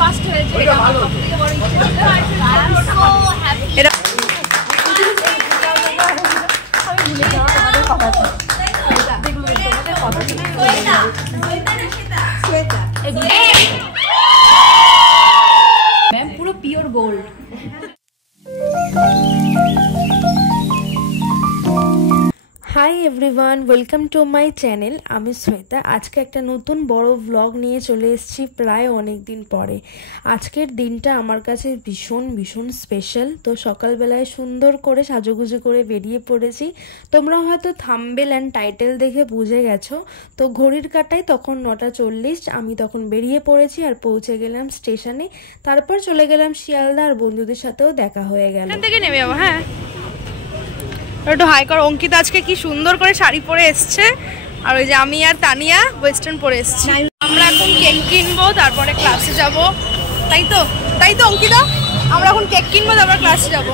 First হয়েছে, এটা আমার সবথেকে বড় ইচ্ছে ছিল। So happy. এটা আমি ভুলে যাওয়া তোমাদের কথা ছিল। দেখলো তোমাদের কথা শুনে শ্বেতা শ্বেতা না শ্বেতা শ্বেতা ম্যাম পুরো pure gold. Hi everyone, welcome to my channel. আমি শ্বেতা। আজকে একটা নতুন বড় ভ্লগ নিয়ে চলে এসেছি প্রায় অনেক দিন পরে। আজকের দিনটা আমার কাছে ভীষণ ভীষণ স্পেশাল। তো সকালবেলায় সুন্দর করে সাজুগুজু করে বেরিয়ে পড়েছি। তোমরা হয়তো থাম্বনেল অ্যান্ড টাইটেল দেখে বুঝে গেছো। তো ঘড়ির কাঁটায় তখন 9:40, আমি তখন বেরিয়ে পড়েছি আর পৌঁছে গেলাম স্টেশনে। তারপর চলে গেলাম শিয়ালদা, আর বন্ধুদের সাথেও দেখা হয়ে গেল। এখান থেকে নেমে যাবো। হ্যাঁ, একটু হাই কর। অঙ্কিতা আজকে কি সুন্দর করে শাড়ি পরে এসছে, আর ওই যে আমি আর তানিয়া ওয়েস্টার্ন পরে এসছি। আমরা এখন কেক কিনবো, তারপরে ক্লাসে যাব। তাই তো অঙ্কিতা, আমরা এখন কেক কিনবো, তারপর ক্লাসে যাব।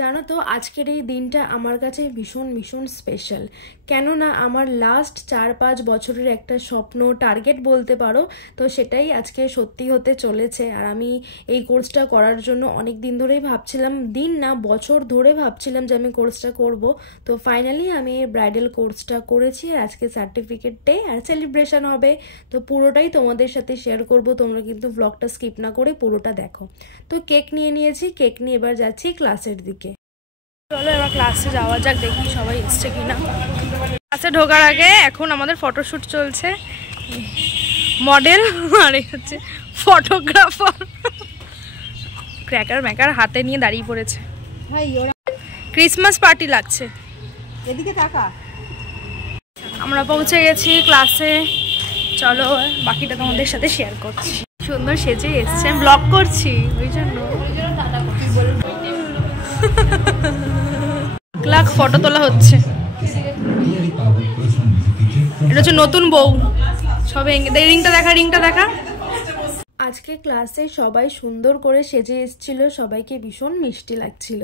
জানো তো, আজকের এই দিনটা আমার কাছে ভীষণ ভীষণ স্পেশাল। কেননা আমার লাস্ট 4-5 বছরের একটা স্বপ্ন, টার্গেট বলতে পারো, তো সেটাই আজকে সত্যি হতে চলেছে। আর আমি এই কোর্সটা করার জন্য অনেক দিন ধরেই ভাবছিলাম, দিন না বছর ধরে ভাবছিলাম যে আমি কোর্সটা করব। তো ফাইনালি আমি এই ব্রাইডাল কোর্সটা করেছি, আর আজকে সার্টিফিকেট ডে আর সেলিব্রেশন হবে। তো পুরোটাই তোমাদের সাথে শেয়ার করব, তোমরা কিন্তু ব্লগটা স্কিপ না করে পুরোটা দেখো। তো কেক নিয়ে নিয়েছি, কেক নিয়ে এবার যাচ্ছি ক্লাসের দিকে। চলো এবার ক্লাসে যাওয়া যাক, দেখি সবাই এসছে কিনা। ক্লাসে ঢোকার আগে এখন আমাদের ফটোশ্যুট চলছে। মডেল আর হচ্ছে ফটোগ্রাফার ক্র্যাকার ম্যাকার হাতে নিয়ে দাঁড়িয়ে পড়েছে। ক্রিসমাস পার্টি লাগছে। এদিকে তাকা। আমরা পৌঁছে গেছি ক্লাসে। চলো বাকিটা তোমাদের সাথে শেয়ার করছি। সুন্দর সেজে এসছে, আমি ব্লগ করছি ওই জন্য। লাখ ফটো তোলা হচ্ছে। এটা হচ্ছে নতুন বউ। সবে রিংটা দেখা। আজকে ক্লাসে সবাই সুন্দর করে সেজে এসেছিল, সবাইকে ভীষণ মিষ্টি লাগছিল।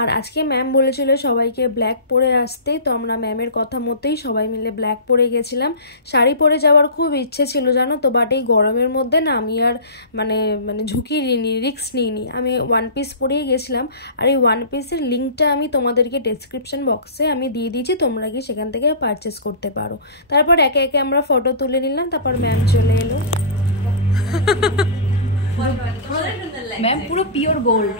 আর আজকে ম্যাম বলেছিল সবাইকে ব্ল্যাক পরে আসতে, তো আমরা ম্যামের কথা মতোই সবাই মিলে ব্ল্যাক পরে গেছিলাম। শাড়ি পরে যাওয়ার খুব ইচ্ছে ছিল জানো তো, বাট এই গরমের মধ্যে না আমি আর মানে ঝুঁকি নিইনি, রিস্ক নিইনি। আমি ওয়ান পিস পরেই গেছিলাম। আর এই ওয়ান পিসের লিঙ্কটা আমি তোমাদেরকে ডেসক্রিপশন বক্সে আমি দিয়ে দিয়েছি, তোমরা কি সেখান থেকে পারচেস করতে পারো। তারপর একে একে আমরা ফটো তুলে নিলাম, তারপর ম্যাম চলে এলো। ম্যাম পুরো পিওর গোল্ড।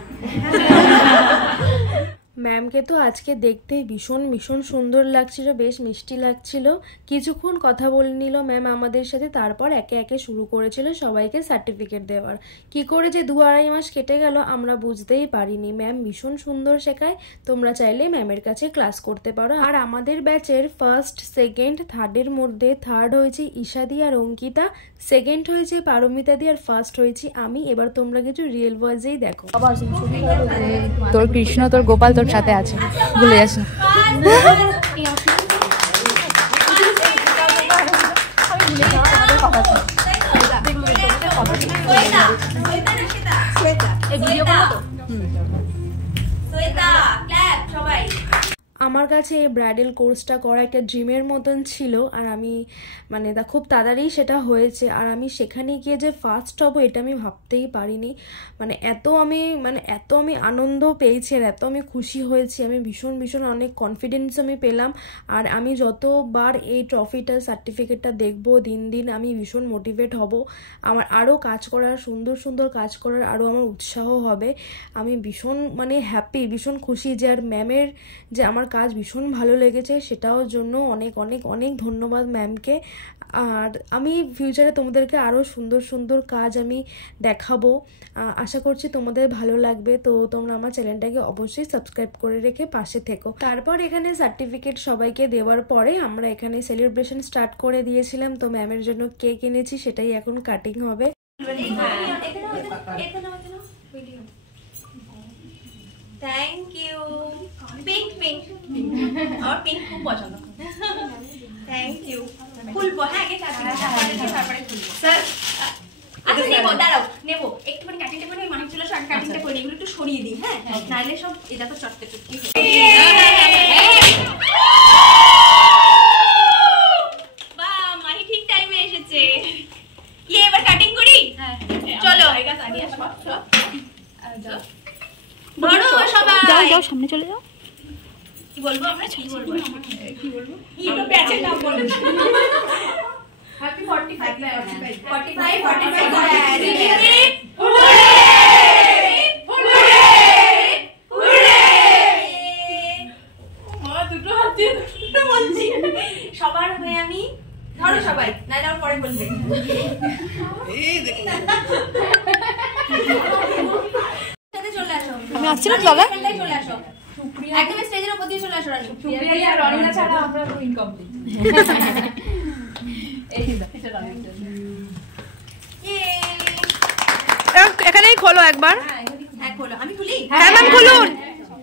ম্যামকে তো আজকে দেখতে ভীষণ ভীষণ সুন্দর লাগছিল, বেশ মিষ্টি লাগছিল। কিছুক্ষণ কথা বলে নিল ম্যাম আমাদের সাথে, তারপর একে একে শুরু করেছিল সবাইকে সার্টিফিকেট দেওয়ার। কি করে যে 2-2.5 মাস কেটে গেল আমরা বুঝতেই পারিনি। ম্যাম ভীষণ সুন্দর শেখায়, তোমরা চাইলে ম্যামের কাছে ক্লাস করতে পারো। আর আমাদের ব্যাচের ফার্স্ট, সেকেন্ড, থার্ডের মধ্যে থার্ড হয়েছে ঈশাদি আর অঙ্কিতা, সেকেন্ড হয়েছে পারমিতাদি, আর ফার্স্ট হয়েছি আমি। এবার তোমরা কিছু রিয়েল ভয়েসেই দেখো। তোর কৃষ্ণ, তোর গোপাল তোর সাথে আছে, ভুলে যাস না। আমার কাছে এই ব্রাইডাল কোর্সটা করা একটা ড্রিমের মতন ছিল, আর আমি খুব তাড়াতাড়ি সেটা হয়েছে। আর আমি সেখানে গিয়ে যে ফার্স্ট হব এটা আমি ভাবতেই পারিনি। এত আমি আনন্দ পেয়েছি, আর এত আমি খুশি হয়েছি, আমি ভীষণ ভীষণ অনেক কনফিডেন্স আমি পেলাম। আর আমি যতবার এই ট্রফিটা, সার্টিফিকেটটা দেখবো দিন দিন আমি ভীষণ মোটিভেট হব। আমার আরও কাজ করার, সুন্দর সুন্দর কাজ করার আরও আমার উৎসাহ হবে। আমি ভীষণ হ্যাপি, ভীষণ খুশি যে আর ম্যামের যে আমার কাজ ভীষণ ভালো লেগেছে, সেটাও জন্য অনেক অনেক অনেক ধন্যবাদ ম্যামকে। আর আমি ফিউচারে তোমাদেরকে আরও সুন্দর সুন্দর কাজ আমি দেখাবো, আশা করছি তোমাদের ভালো লাগবে। তো তোমরা আমার চ্যানেলটাকে অবশ্যই সাবস্ক্রাইব করে রেখে পাশে থেকো। তারপর এখানে সার্টিফিকেট সবাইকে দেওয়ার পরে আমরা এখানে সেলিব্রেশন স্টার্ট করে দিয়েছিলাম। তো ম্যামের জন্য কেক এনেছি, সেটাই এখন কাটিং হবে। Thank you. পিঙ্ক আমার পিঙ্ক খুব পছন্দ। Thank you. খুলবো, হ্যাঁ আগে তারপরে খুলবো। স্যার আচ্ছা নেবো, দাঁড়াও নেবো একটুখানি কাটিংটা করে। ওই মানিক ছিল কাটিংটা করে এগুলো একটু সরিয়ে দিই, হ্যাঁ নাইলে সব এটা তো চটকে চটকে। বাহ, মানি ঠিক টাইমে এসেছে। কি এবার কাটিং করি? চলো তানিয়া তানিয়া সব সব ধরো সবাই যাও যাও সামনে চলে যাও কি বলবো আমরা কি বলবো কি তো প্যাচে নাম বলো হ্যাপি 45 সবার হয়ে আমি ধরো সবাই নাইলে আর পরে বলবে চলে আসো আমি আসছি না দাদা চলে আসো একদম স্টেজের উপর দিয়ে চলে আসো রানী সুপ্রিয়া আর রনিনা ছাড়া আমরা তো ইনকমপ্লিট এখানেই খোলো একবার হ্যাঁ খোলো আমি খুলি হ্যাঁ ম্যাম খুলুন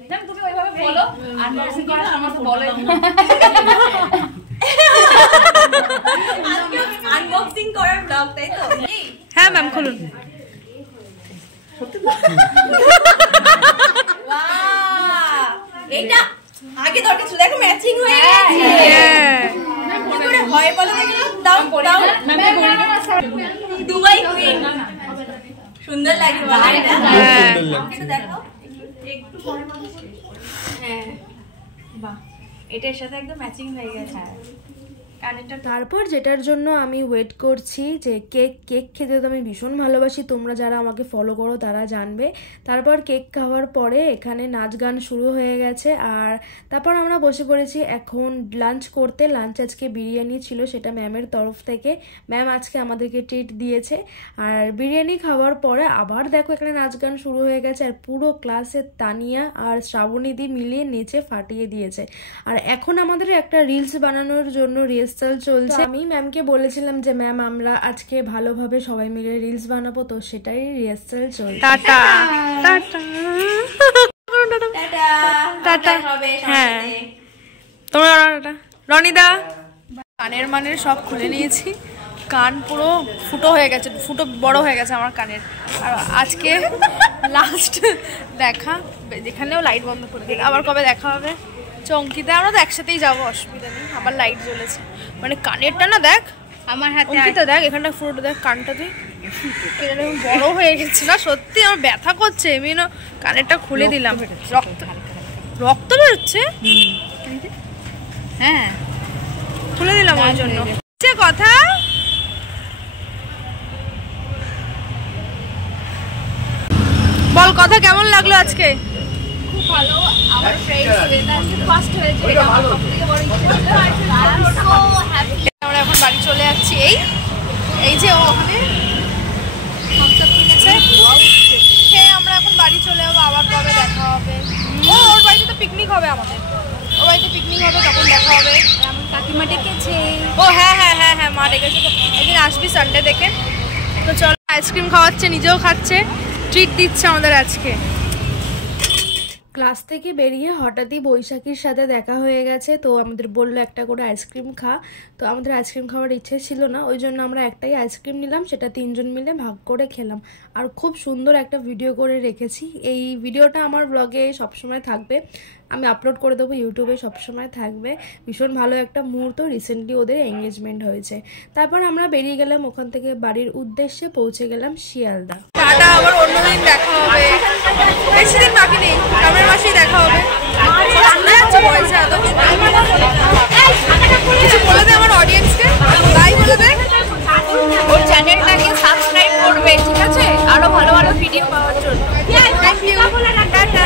ম্যাম তুমি ওইভাবে বলো আনবক্সিং করো আমার তো বলো আনবক্সিং করার ব্লগ তাই তো হ্যাঁ ম্যাম খুলুন এইটা আগে দরকার ছিল দেখো ম্যাচিং হয়ে গেছে কি করে হয় বলো দেখো দাও দাও দুবাই কুইন সুন্দর লাগে এটা আমাকে দেখাও একটু পরে হ্যাঁ বাহ এটার সাথে একদম ম্যাচিং হয়ে গেছে তারপর যেটার জন্য আমি ওয়েট করছি যে কেক খেতে তো আমি ভীষণ ভালোবাসি, তোমরা যারা আমাকে ফলো করো তারা জানবে। তারপর কেক খাওয়ার পরে এখানে নাচ গান শুরু হয়ে গেছে আর তারপর আমরা বসে পড়েছি এখন লাঞ্চ করতে। লাঞ্চ আজকে বিরিয়ানি ছিল, সেটা ম্যামের তরফ থেকে, ম্যাম আজকে আমাদেরকে ট্রিট দিয়েছে। আর বিরিয়ানি খাওয়ার পরে আবার দেখো এখানে নাচ গান শুরু হয়ে গেছে আর পুরো ক্লাসে তানিয়া আর শ্রাবণীদি মিলিয়ে নেচে ফাটিয়ে দিয়েছে। আর এখন আমাদের একটা রিলস বানানোর জন্য রিহার্সাল চলছে। আমি ম্যামকে বলেছিলাম যে ম্যাম আমরা আজকে ভালোভাবে সবাই মিলে রিলস বানাবো, তো সেটাই রিহার্সাল চলছে। টাটা টাটা টাটা হ্যাঁ তোমরা টাটা। রনিদা কানের মানের সব খুলে নিয়েছি, কান পুরো ফুটো হয়ে গেছে, ফুটো বড় হয়ে গেছে আমার কানের। আর আজকে লাস্ট দেখা, যেখানেও লাইট বন্ধ করে দিই, আবার কবে দেখা হবে চৌকিতে, আমরা তো একসাথেই যাবো, অসুবিধা নেই। আবার লাইট জ্বলেছে, মানে কানেরটা না দেখ আমার হাতে, অঙ্কিতা দেখ এখানটা ফুটো দেখ, কানটাতে বড় হয়ে গেছে না, সত্যি আমার ব্যথা করছে। এমনি না কানেরটা খুলে দিলাম, রক্ত রক্ত বেরোচ্ছে, হ্যাঁ খুলে দিলাম ওই জন্য। কথা বল, কথা কেমন লাগলো আজকে? খুব ভালো, আমার ফ্রেন্ডস হয়েছে, ফার্স্ট হয়েছে, এটা আমার সবথেকে বড় ইচ্ছা ছিল। I am so happy. আমরা এখন বাড়ি চলে যাচ্ছি। এই যে ও ওখানে হ্যাঁ, আমরা এখন বাড়ি চলে যাবো, আবার কবে দেখা হবে। ওর বাড়িতে তো পিকনিক হবে, আমাদের ওর বাড়িতে পিকনিক হবে, তখন দেখা হবে। কাকিমা ডেকেছে। ও হ্যাঁ হ্যাঁ হ্যাঁ হ্যাঁ মা ডেকেছে, তো একদিন আসবি সানডে দেখে। তো চলো, আইসক্রিম খাওয়াচ্ছে, নিজেও খাচ্ছে, ট্রিট দিচ্ছে আমাদের আজকে। ক্লাস থেকে বেরিয়ে হঠাৎই বৈশাখীর সাথে দেখা হয়ে গেছে, তো আমাদের বললো একটা করে আইসক্রিম খা। তো আমাদের আইসক্রিম খাওয়ার ইচ্ছে ছিল না, ওই জন্য আমরা একটাই আইসক্রিম নিলাম, সেটা 3 জন মিলে ভাগ করে খেলাম। আর খুব সুন্দর একটা ভিডিও করে রেখেছি, এই ভিডিওটা আমার ব্লগে সবসময় থাকবে, আমি আপলোড করে দেবো ইউটিউবে, সবসময় থাকবে। ভীষণ ভালো একটা মুহূর্ত, রিসেন্টলি ওদের এঙ্গেজমেন্ট হয়েছে। তারপর আমরা বেরিয়ে গেলাম ওখান থেকে, বাড়ির উদ্দেশ্যে পৌঁছে গেলাম শিয়ালদা। টাটা, আবার অন্যদিন দেখা হবে, বেশি দিন বাকি নেই, সামনের মাসেই দেখা হবে। কিছু বলে দে আমার অডিয়েন্সকে, বাই বলে দে। ওর চ্যানেলটাকে সাবস্ক্রাইব করবে, ঠিক আছে, আরো ভালো ভালো ভিডিও পাওয়ার জন্য। থ্যাংক ইউ, টাটা।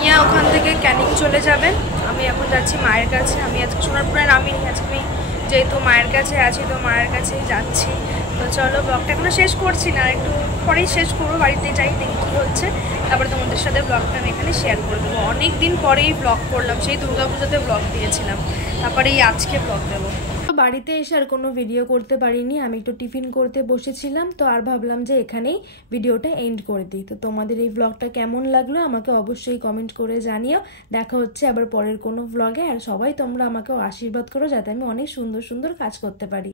নিয়া ওখান থেকে ক্যানিং চলে যাবেন, আমি এখন যাচ্ছি মায়ের কাছে। আমি আজকে সোনারপুরে নামিনি, আজকে আমি যেহেতু মায়ের কাছে আছি তো মায়ের কাছেই যাচ্ছি। তো চলো, ব্লগটা এখনো শেষ করছি না, একটু পরেই শেষ করবো, বাড়িতে যাই দেখি কী হচ্ছে, তারপরে তোমাদের সাথে ব্লগটা আমি এখানে শেয়ার করে দেবো। অনেক দিন পরেই ব্লগ করলাম, সেই দুর্গাপুজোতে ব্লগ দিয়েছিলাম, তারপরে এই আজকে ব্লগ দেবো। বাড়িতে এসে আর কোনো ভিডিও করতে পারিনি, আমি একটু টিফিন করতে বসেছিলাম, তো আর ভাবলাম যে এখানেই ভিডিওটা এন্ড করে দিই। তো তোমাদের এই ব্লগটা কেমন লাগলো আমাকে অবশ্যই কমেন্ট করে জানিও। দেখা হচ্ছে আবার পরের কোনো ব্লগে, আর সবাই তোমরা আমাকে আশীর্বাদ করো যাতে আমি অনেক সুন্দর সুন্দর কাজ করতে পারি।